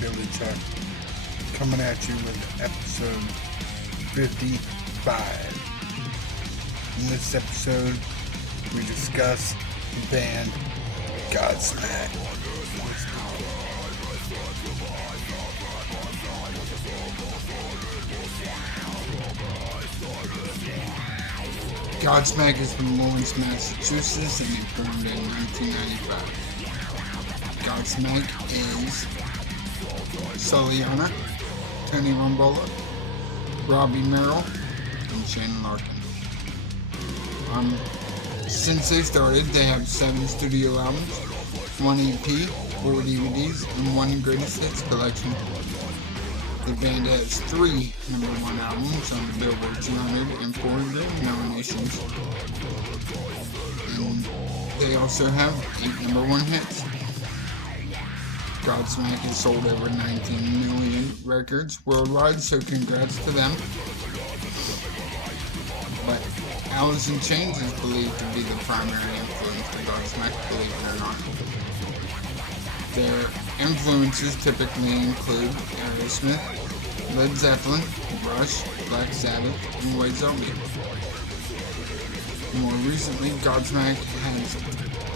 Billy Chuck, coming at you with episode 55. In this episode, we discuss the band Godsmack. Godsmack is from Lawrence, Massachusetts, and they formed in 1995. Godsmack is Sulliana, Tony Rumbola, Robbie Merrill, and Shannon Larkin. Since they started, they have 7 studio albums, 1 EP, 4 DVDs, and 1 greatest hits collection. The band has 3 number 1 albums on the Billboard 200 and 4 Grammy nominations. And they also have 8 number 1 hits. Godsmack has sold over 19 million records worldwide, so congrats to them. But Alice in Chains is believed to be the primary influence to Godsmack, believe it or not. Their influences typically include Aerosmith, Led Zeppelin, Rush, Black Sabbath, and White Zombie. More recently, Godsmack has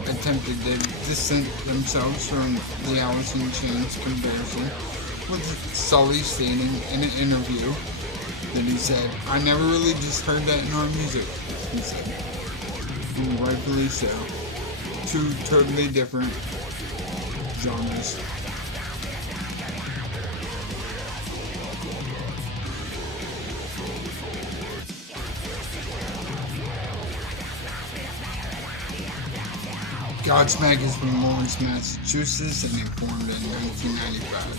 attempted to distance themselves from the Alice in Chains comparison, with Sully stating in an interview that he said, "I never really just heard that in our music," he said. And rightfully so. 2 totally different genres. Godsmack is from Lawrence, Massachusetts, and they formed in 1995.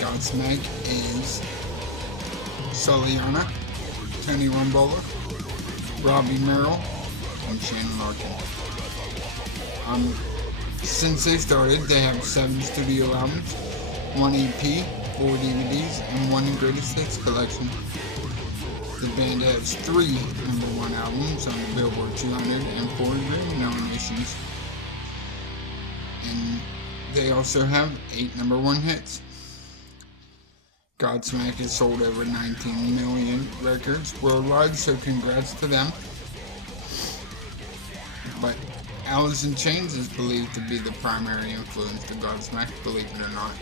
Godsmack is Sulliana, Tony Rumbola, Robbie Merrill, and Shannon Larkin. Since they started, they have 7 studio albums, 1 EP, 4 DVDs, and 1 greatest hits collection. The band has 3 number 1 albums on the Billboard 200 and 4 Grammy nominations. And they also have 8 number 1 hits. Godsmack has sold over 19 million records worldwide, so congrats to them. But Alice in Chains is believed to be the primary influence to Godsmack, believe it or not.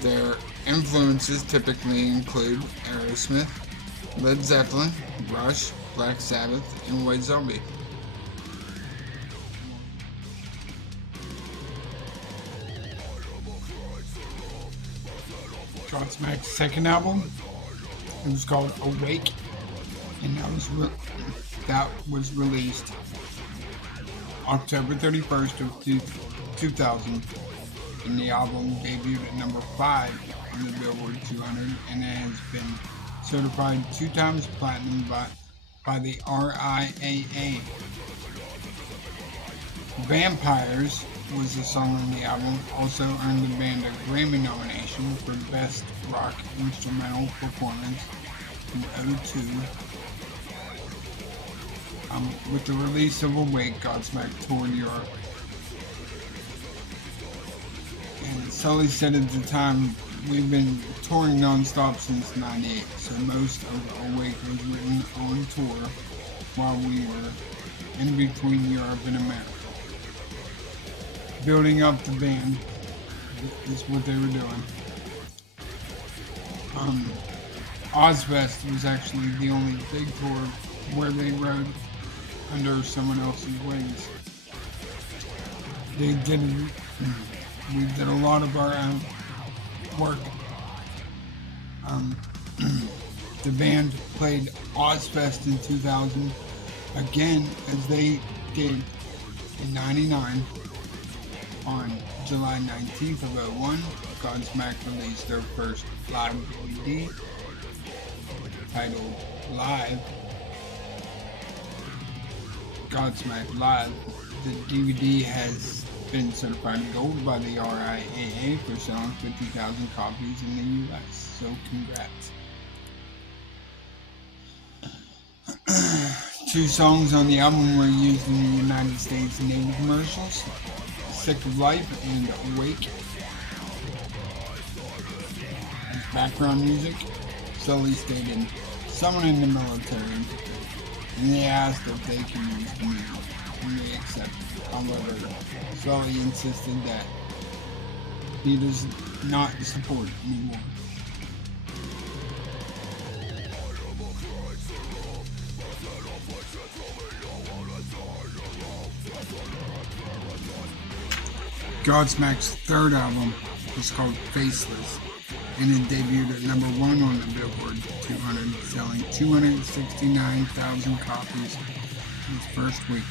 Their influences typically include Aerosmith, Led Zeppelin, Rush, Black Sabbath, and White Zombie. Godsmack's second album, it was called Awake, and that was released October 31st of 2000, and the album debuted at number 5 on the Billboard 200, and it has been certified 2 times platinum by the RIAA. Vampires was the song on the album, also earned the band a Grammy nomination for Best Rock Instrumental Performance in '02. With the release of Awake, Godsmack toured Europe. And Sully said at the time, "We've been touring non-stop since '98, so most of Awake was written on tour while we were in between Europe and America. Building up the band is what they were doing." Ozfest was actually the only big tour where they rode under someone else's wings. We did a lot of our own work. The band played Ozfest in 2000 again, as they did in '99. On July 19th of '01, Godsmack released their first live DVD titled Live. Godsmack Live. The DVD has been certified gold by the RIAA for selling 50,000 copies in the US, so congrats. 2 songs on the album were used in the United States Navy commercials, Sick of Life and Awake. background music, Sully stated, "Someone in the military," and they asked if they can use the music, and they accepted. However, Sully insisted that he does not support anymore. Godsmack's third album was called Faceless, and it debuted at number 1 on the Billboard 200, selling 269,000 copies in its first week.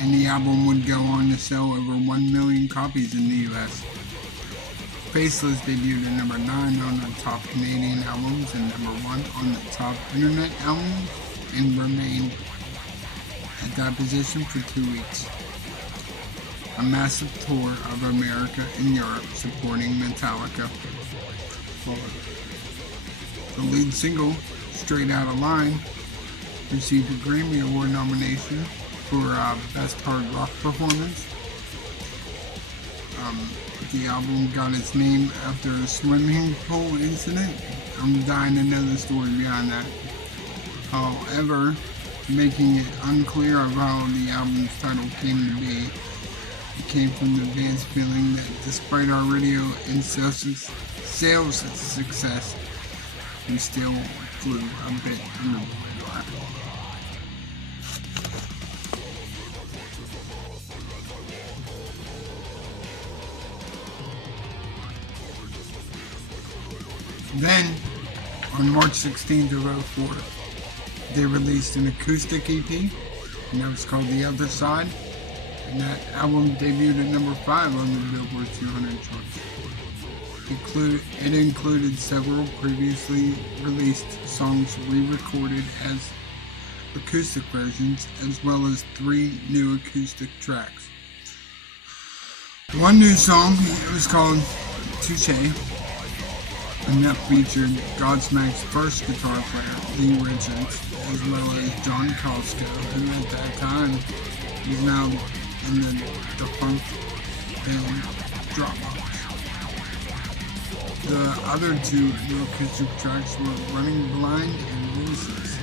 And the album would go on to sell over 1 million copies in the US. Faceless debuted at number 9 on the top Canadian albums and number 1 on the top internet albums, and remained at that position for 2 weeks. A massive tour of America and Europe supporting Metallica followed. The lead single, Straight Outta Line, received a Grammy Award nomination for Best Hard Rock Performance. The album got its name after a swimming pool incident. I'm dying to know the story behind that. However, making it unclear of how the album's title came to be, it came from the band's feeling that despite our radio and sales success, we still flew a bit under the radar. Then, on March 16th of 2004, they released an acoustic EP, and that was called The Other Side. And that album debuted at number 5 on the Billboard 200 charts. It included several previously released songs re-recorded as acoustic versions, as well as 3 new acoustic tracks. One new song, it was called Touche, and that featured Godsmack's first guitar player, Lee Richards, as well as John Costco, who at that time is now in the defunct band Dropbox. The other 2 new acoustic tracks were Running Blind and Voices.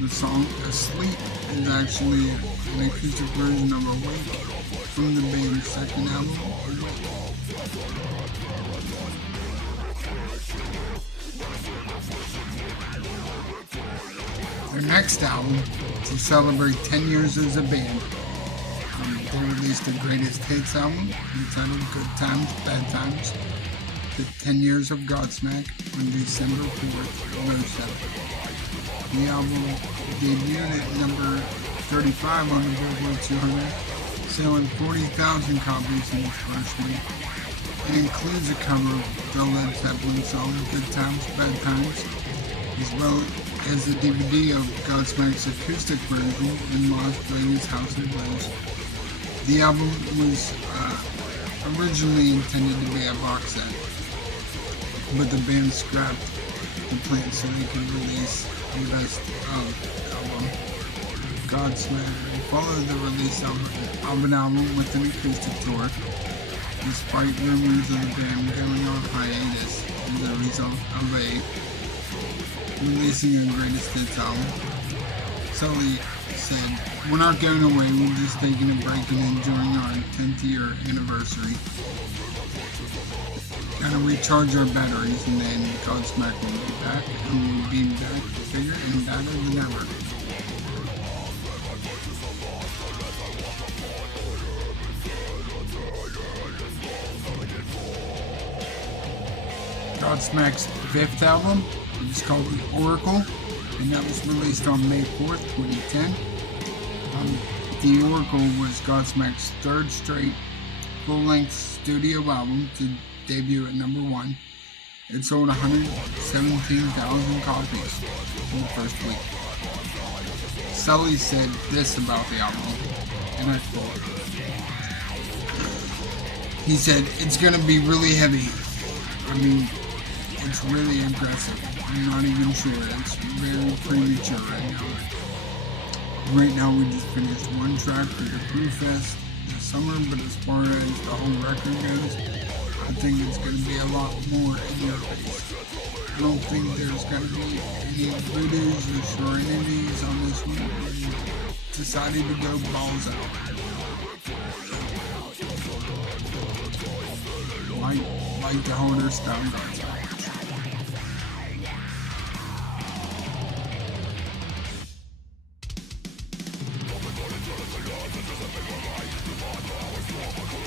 The song Asleep is actually an acoustic version of Awake from the band's second album, Awake. Their next album, to celebrate 10 years as a band, they released the Greatest Hits album entitled Good Times, Bad Times, the 10 Years of Godsmack, on December 4th, 2007. The album debuted at number 35 on the Billboard 200, selling 40,000 copies in its first week. It includes a cover of the Led Zeppelin song Good Times, Bad Times, as well as a DVD of Godsmack's acoustic version in Las Vegas House of Blues. The album was originally intended to be a box set, but the band scrapped the plan so they could release the best of album. Godsmack followed the release of an album with an acoustic tour, despite rumors of the band going on hiatus as a result of releasing a Greatest Hits album. Sully said, "We're not going away, we're just taking a break and enjoying our 10th year anniversary. Gotta recharge our batteries, and then Godsmack will be back, and we'll be back bigger and better than ever." Godsmack's 5th album is called The Oracle, and that was released on May 4th, 2010. The Oracle was Godsmack's 3rd straight full-length studio album to debut at number 1. It sold 117,000 copies in the first week. Sully said this about the album, and I quote, he said, "It's gonna be really heavy. I mean, it's really aggressive. I'm not even sure. It's very premature right now. Right now we just finished one track for the Crew Fest this summer, but as far as the whole record goes, I think it's going to be a lot more in your face. I don't think there's going to be any voodoos or serenities on this one. Decided to go balls out. Like the holder style Godsmack.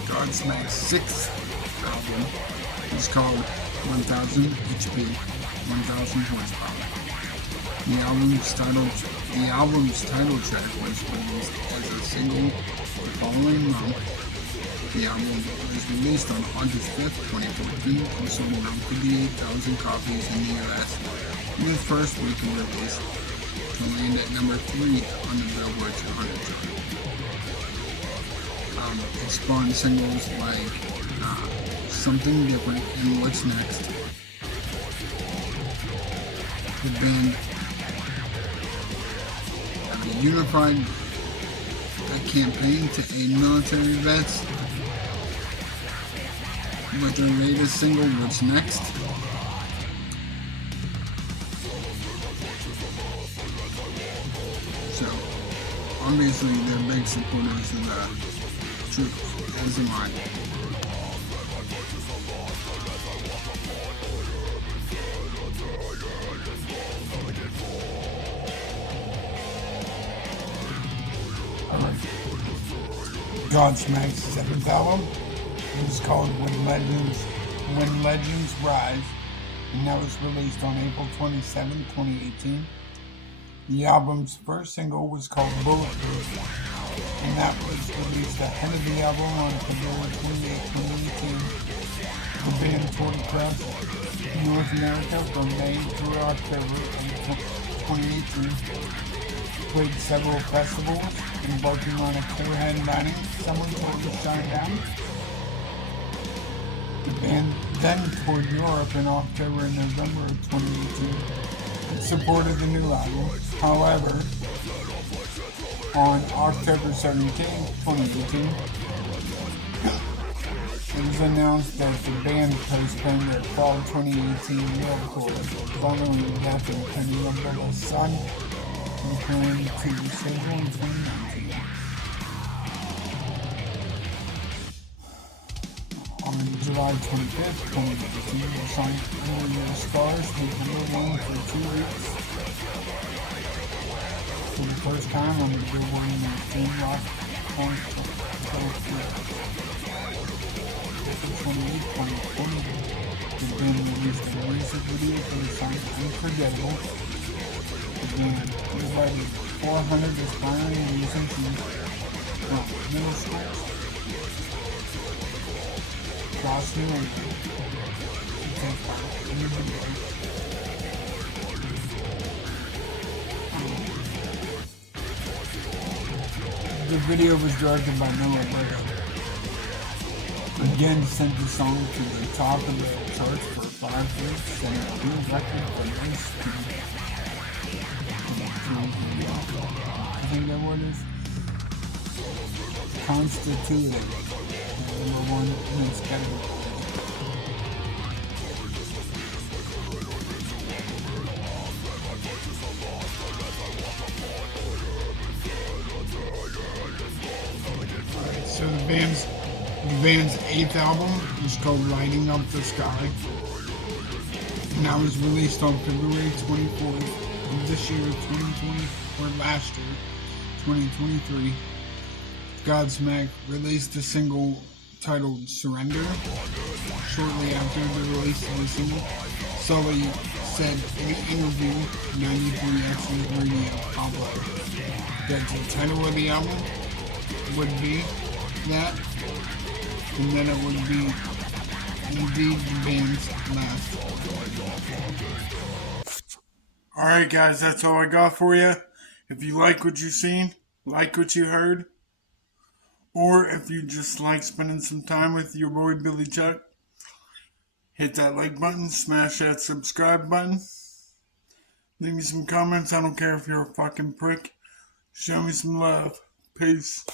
Godsmack's sixth album is called 1000 HP, 1000 horsepower. The album's title track was released as a single the following month. The album was released on August 5th, 2014, and sold around 58,000 copies in the US in its first week of release, to land at number 3 on the Billboard 200 chart. It spawned singles like Something Different and What's Next. The band unified a campaign to aid military vets with their latest single, What's Next. So, obviously they're big supporters of the troops, as am I. Godsmack's seventh album. It was called When Legends Rise, and that was released on April 27, 2018. The album's first single was called Bulletproof, and that was released ahead of the album on February 28, 2018. The band toured across North America from May through October of 2018. Played several festivals, embarking on a co-headlining summer tour with Shinedown. The band then toured Europe in October and November of 2018 and supported the new album. However, on October 17, 2018, it was announced that the band postponed their fall 2018 Europe tour following the death of Tony Umbrello's son, returning to the schedule in 2019. On July 25th, 2019, the song Under Your Stars was number 1 for 2 weeks. For the first time on the Billboard Teen Rock Songs Chart. April 28, 2020, the band released a music video for the song Unforgettable. The band invited 400 aspiring musicians from middle schools across New England to take part in the video. The video was directed by Noah Berto. Again, sent the song to the top of the charts for 5 weeks and a new record for most people. I think that word is constitutive. Number 1 in its category. Alright, so the band's 8th album is called Lighting Up the Sky. And that was released on February 24th of this year, 2020, or last year, 2023. Godsmack released a single titled Surrender. Shortly after the release of the single, Sully said in an interview, 93X's Radio Pablo, that the title of the album would be that, and then it would be indeed the band's last. Alright guys, that's all I got for you. If you like what you've seen, like what you heard, or if you just like spending some time with your boy Billy Chuck, hit that like button, smash that subscribe button, leave me some comments. I don't care if you're a fucking prick. Show me some love. Peace.